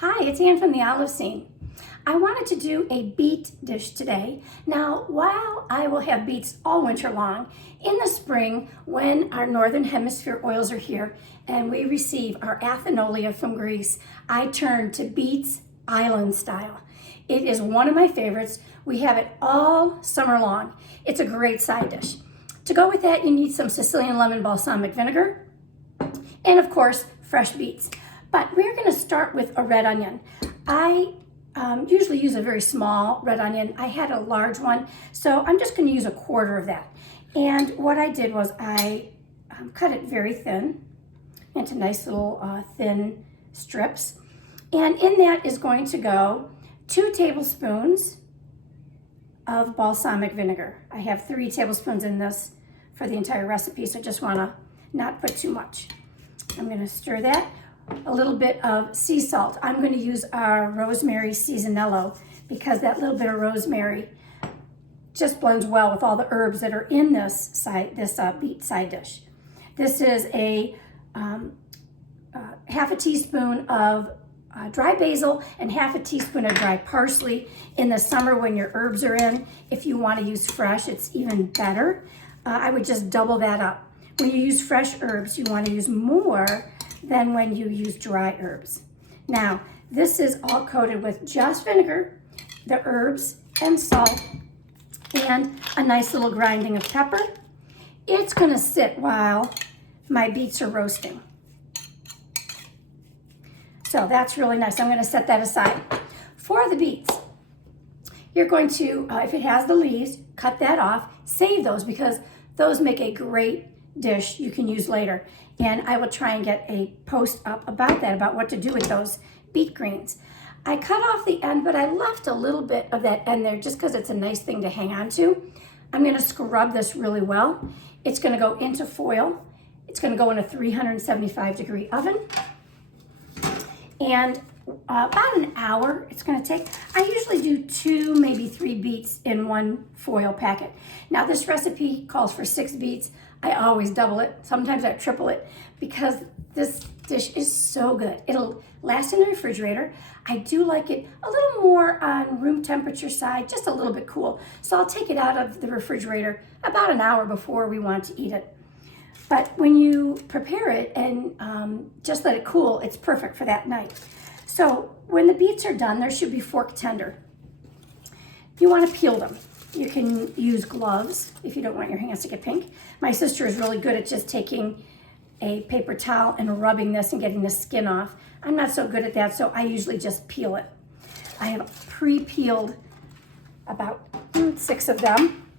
Hi, it's Ann from the Olive Scene. I wanted to do a beet dish today. Now, while I will have beets all winter long, in the spring, when our Northern Hemisphere oils are here and we receive our athenolia from Greece, I turn to beets island style. It is one of my favorites. We have it all summer long. It's a great side dish. To go with that, you need some Sicilian lemon balsamic vinegar and, of course, fresh beets. But we're going to start with a red onion. I usually use a very small red onion. I had a large one, so I'm just going to use a quarter of that. And what I did was I cut it very thin into nice little thin strips. And in that is going to go 2 tablespoons of balsamic vinegar. I have 3 tablespoons in this for the entire recipe, so I just want to not put too much. I'm going to stir that. A little bit of sea salt. I'm going to use our rosemary seasonello because that little bit of rosemary just blends well with all the herbs that are in this beet side dish. This is a half a teaspoon of dry basil and half a teaspoon of dry parsley. In the summer when your herbs are in, if you want to use fresh, it's even better. I would just double that up. When you use fresh herbs, you want to use more than when you use dry herbs. Now, this is all coated with just vinegar, the herbs and salt, and a nice little grinding of pepper. It's going to sit while my beets are roasting. So that's really nice. I'm going to set that aside. For the beets, you're going to, if it has the leaves, cut that off. Save those because those make a great dish you can use later. And I will try and get a post up about that, about what to do with those beet greens. I cut off the end, but I left a little bit of that end there just because it's a nice thing to hang on to. I'm going to scrub this really well. It's going to go into foil. It's going to go in a 375-degree oven. And about an hour it's going to take. I usually do 2, maybe 3 beets in one foil packet. Now this recipe calls for 6 beets. I always double it. Sometimes I triple it because this dish is so good. It'll last in the refrigerator. I do like it a little more on room temperature side, just a little bit cool. So I'll take it out of the refrigerator about an hour before we want to eat it. But when you prepare it and just let it cool, it's perfect for that night. So when the beets are done, they should be fork tender. You want to peel them. You can use gloves if you don't want your hands to get pink. My sister is really good at just taking a paper towel and rubbing this and getting the skin off. I'm not so good at that, so I usually just peel it. I have pre-peeled about 6 of them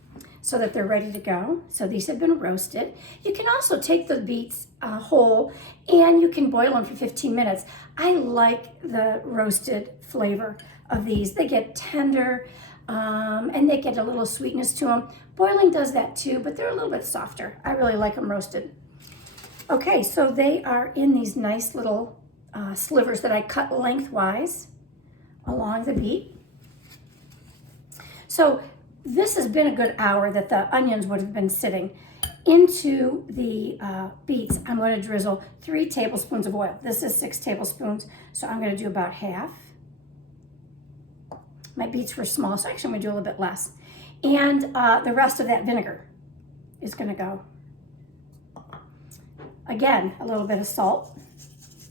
so that they're ready to go. So these have been roasted. You can also take the beets whole and you can boil them for 15 minutes. I like the roasted flavor of these. They get tender and they get a little sweetness to them. Boiling does that too, but they're a little bit softer. I really like them roasted. Okay, so they are in these nice little slivers that I cut lengthwise along the beet. So this has been a good hour that the onions would have been sitting. Into the beets, I'm going to drizzle 3 tablespoons of oil. This is 6 tablespoons, so I'm going to do about half. My beets were small, so actually I'm going to do a little bit less. And the rest of that vinegar is going to go. Again, a little bit of salt.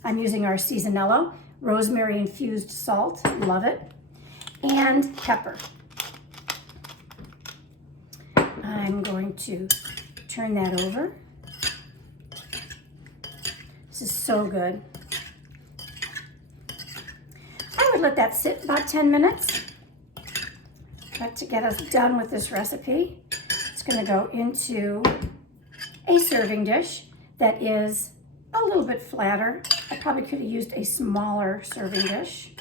I'm using our seasonello, rosemary infused salt, love it. And pepper. I'm going to turn that over. This is so good. I would let that sit about 10 minutes. But to get us done with this recipe, it's going to go into a serving dish that is a little bit flatter. I probably could have used a smaller serving dish.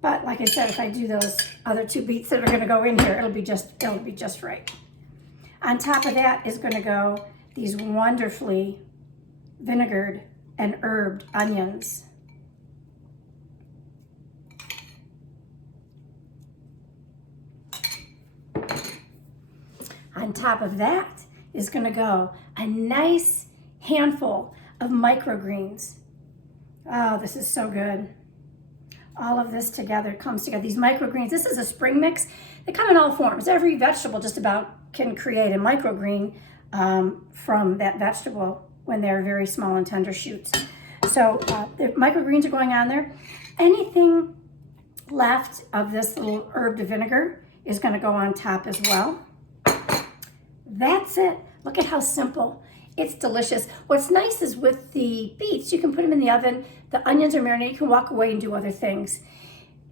But like I said, if I do those other 2 beets that are going to go in here, it'll be just right. On top of that is going to go these wonderfully vinegared and herbed onions. On top of that is going to go a nice handful of microgreens. Oh, this is so good. All of this together comes together. These microgreens, this is a spring mix. They come in all forms. Every vegetable just about can create a microgreen from that vegetable when they're very small and tender shoots. So the microgreens are going on there. Anything left of this little herb to vinegar is going to go on top as well. That's it. Look at how simple. It's delicious. What's nice is with the beets, you can put them in the oven. The onions are marinated. You can walk away and do other things.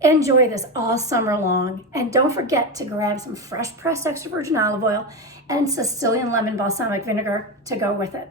Enjoy this all summer long. And don't forget to grab some fresh pressed extra virgin olive oil and Sicilian lemon balsamic vinegar to go with it.